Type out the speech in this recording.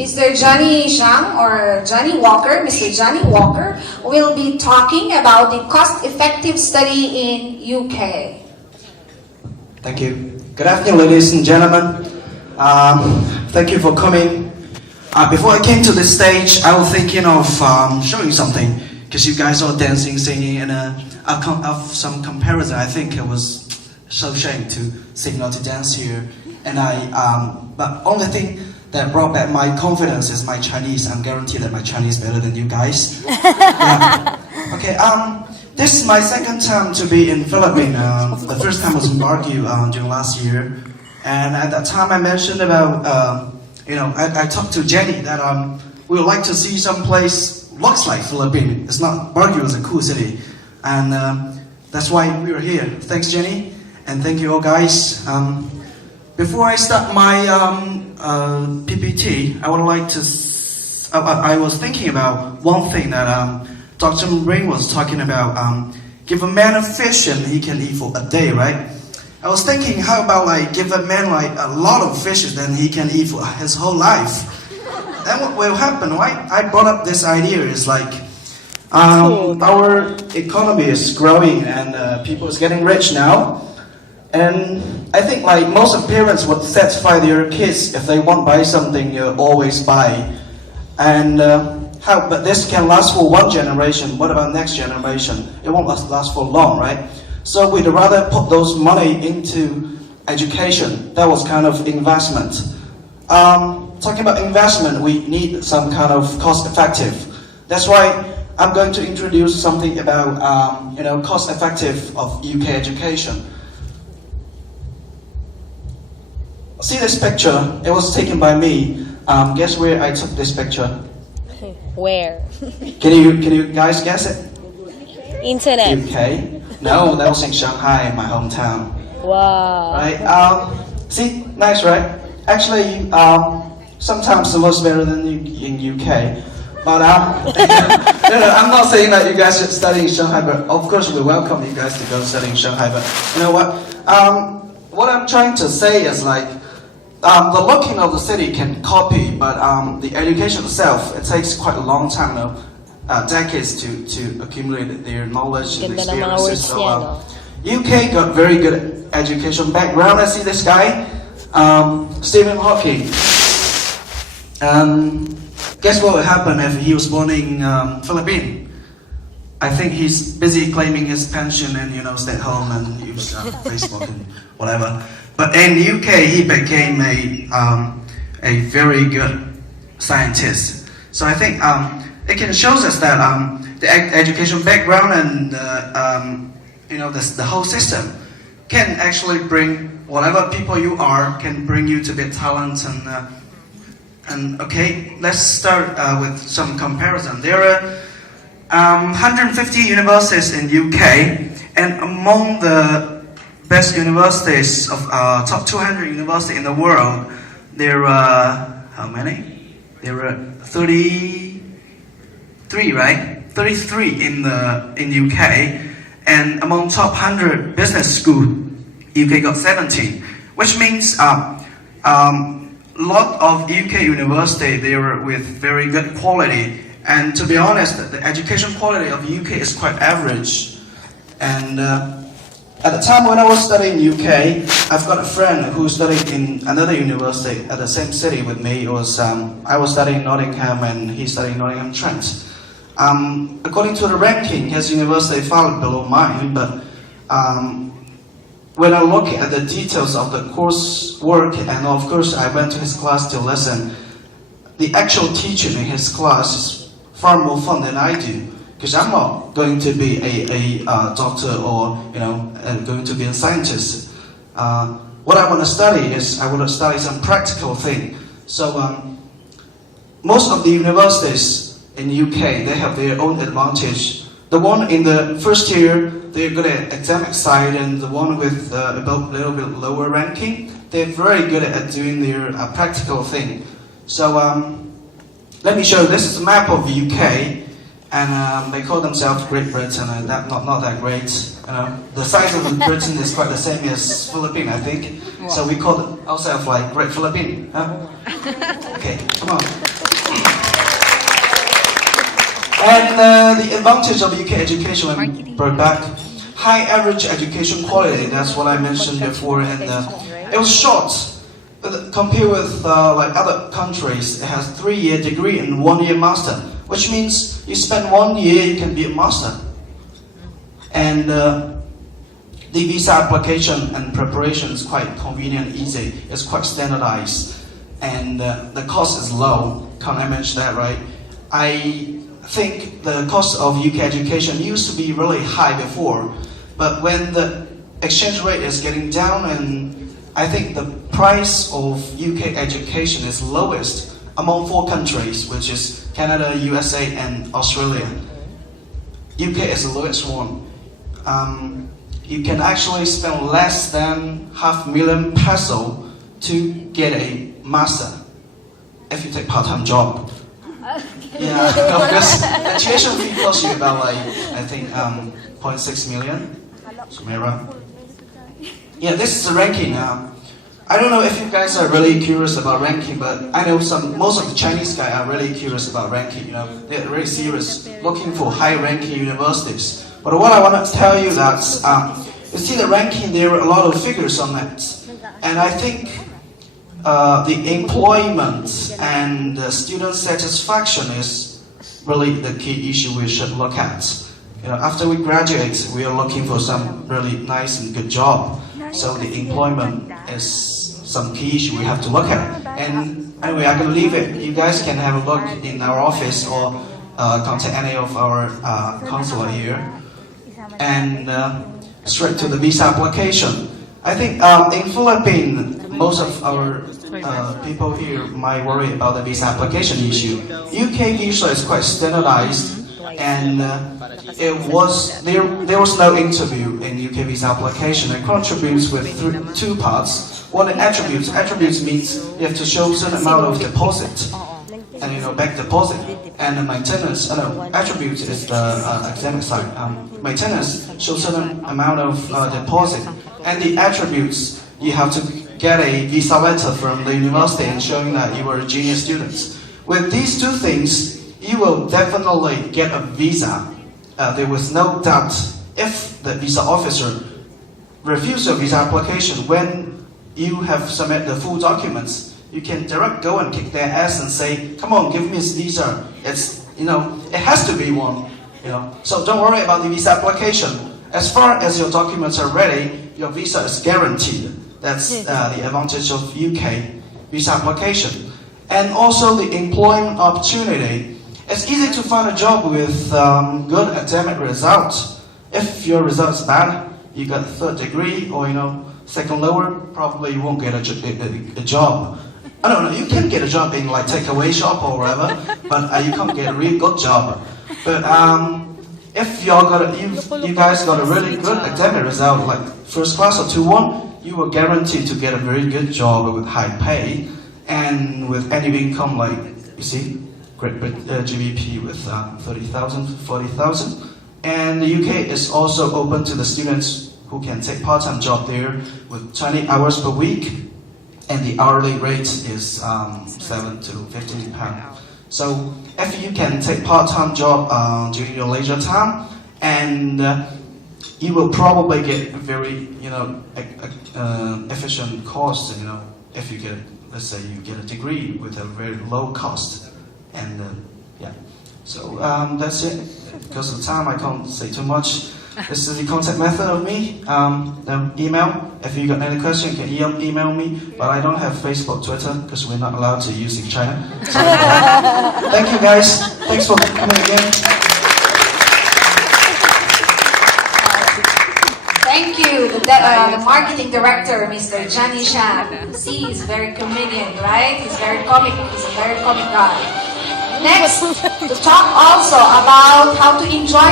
Mr. Johnny Zhang or Johnny Walker, Mr. Johnny Walker, will be talking about the cost-effective study in UK. Thank you. Good afternoon, ladies and gentlemen. Thank you for coming. Before I came to this stage, I was thinking of showing something because you guys are dancing, singing, and of some comparison. I think it was so shame to sing, not to dance here. And but only thing that brought back my confidence is my Chinese. I'm guaranteed that my Chinese is better than you guys. Yeah. Okay. This is my second time to be in Philippines. The first time was in Baguio during last year, and at that time I mentioned about I talked to Jenny that we would like to see some place looks like Philippines. It's not Baguio is a cool city, and that's why we are here. Thanks, Jenny, and thank you all guys. Before I start my PPT, I would like to. I was thinking about one thing that Dr. Ring was talking about. Give a man a fish and he can eat for a day, right? I was thinking, how about like give a man like a lot of fishes, then he can eat for his whole life. Then what will happen, right? I brought up this idea. Is like our economy is growing and people is getting rich now. And I think like most of parents would satisfy their kids if they want to buy something, you always buy. And but this can last for one generation. What about next generation? It won't last for long, right? So we'd rather put those money into education. That was kind of investment. Talking about investment, we need some kind of cost-effective. That's why I'm going to introduce something about cost-effective of UK education. See this picture? It was taken by me. Guess where I took this picture? Where? Can you guys guess it? Internet. UK? No, that was in Shanghai, my hometown. Wow. Right? See, nice, right? Actually, sometimes it looks better than in UK. But no, I'm not saying that you guys should study in Shanghai. But of course, we welcome you guys to go study in Shanghai. But you know what? What I'm trying to say is like. The looking of the city can copy, but the education itself, it takes quite a long time, decades to accumulate their knowledge and experiences. So UK got very good education background. I see this guy, Stephen Hawking. Guess what would happen if he was born in Philippines? I think he's busy claiming his pension and stay at home and use Facebook and whatever. But in the UK, he became a very good scientist. So I think it can show us that the education background and the whole system can actually bring whatever people you are, can bring you to be talent and okay, let's start with some comparison. There are 150 universities in UK, and among the best universities of top 200 universities in the world, there are how many? There are 33, right? 33 in UK, and among top 100 business schools, UK got 17, which means lot of UK universities they are with very good quality. And to be honest, the education quality of UK is quite average. And at the time when I was studying in UK, I've got a friend who studied in another university at the same city with me. It was I was studying Nottingham and he studied Nottingham Trent. According to the ranking, his university fell below mine, but when I look at the details of the coursework, and of course I went to his class to listen, the actual teaching in his class is far more fun than I do. Because I'm not going to be a doctor or going to be a scientist. What I want to study is I want to study some practical thing. So most of the universities in the UK they have their own advantage. The one in the first year they're good at academic side, and the one with a little bit lower ranking they're very good at doing their practical thing. So let me show you. This is a map of the UK. And they call themselves Great Britain, and not that great. The size of Britain is quite the same as Philippines, I think. So we call ourselves like Great Philippines. Huh? Okay, come on. And the advantage of UK education, when we brought back high average education quality, that's what I mentioned before, and it was short. But compared with like other countries, it has 3-year degree and 1-year master, which means you spend 1 year, you can be a master. And the visa application and preparation is quite convenient, easy. It's quite standardized, and the cost is low. Can't I mention that, right? I think the cost of UK education used to be really high before, but when the exchange rate is getting down, and I think the price of UK education is lowest among 4 countries, which is Canada, USA, and Australia. UK is the lowest one. You can actually spend less than $500,000 peso to get a master if you take part-time job. Yeah, because the tuition fee costs you about like, I think, 0.6 million. Sumera. Yeah, this is the ranking. I don't know if you guys are really curious about ranking, but I know most of the Chinese guys are really curious about ranking. You know, they're really serious, looking for high-ranking universities. But what I want to tell you that you see the ranking, there are a lot of figures on it, and I think the employment and student satisfaction is really the key issue we should look at. You know, after we graduate, we are looking for some really nice and good job. So the employment is some key issue we have to look at. And anyway, I can leave it. You guys can have a look in our office or contact any of our consular here. And straight to the visa application. I think in Philippines, most of our people here might worry about the visa application issue. UK visa is quite standardized, and there was no interview in UK visa application. It contributes with 2 parts. One, attributes. Attributes means you have to show a certain amount of deposit, and back deposit, and the maintenance. Attributes is the academic side. Maintenance shows certain amount of deposit, and the attributes you have to get a visa letter from the university and showing that you were a junior student. With these 2 things, you will definitely get a visa. There was no doubt. If the visa officer refuses your visa application when you have submitted the full documents, you can direct go and kick their ass and say, "Come on, give me this visa." It has to be one. So don't worry about the visa application. As far as your documents are ready, your visa is guaranteed. That's the advantage of UK visa application. And also the employment opportunity. It's easy to find a job with good academic results. If your result is bad, you got 3rd degree or second lower, probably you won't get a job. I don't know, you can get a job in like takeaway shop or whatever, but you can't get a really good job. But if you guys got a really good academic result, like first class or 2-1, you are guaranteed to get a very good job with high pay and with annual income, like you see, Great GBP with 30,000, 40,000. And the UK is also open to the students who can take part-time job there with 20 hours per week, and the hourly rate is 7 to 15 pounds. So if you can take part-time job during your leisure time, and you will probably get very efficient cost. If you get, let's say you get a degree with a very low cost, and yeah. So that's it. Because of time, I can't say too much. This is the contact method of me. The email. If you got any question, you can email me. But I don't have Facebook, Twitter, because we're not allowed to use in China. So, thank you guys. Thanks for coming again. Thank you, the marketing director, Mr. Johnny Zhang. See, he's very comedian, right? He's very comic. He's a very comic guy. Next, to talk also about how to enjoy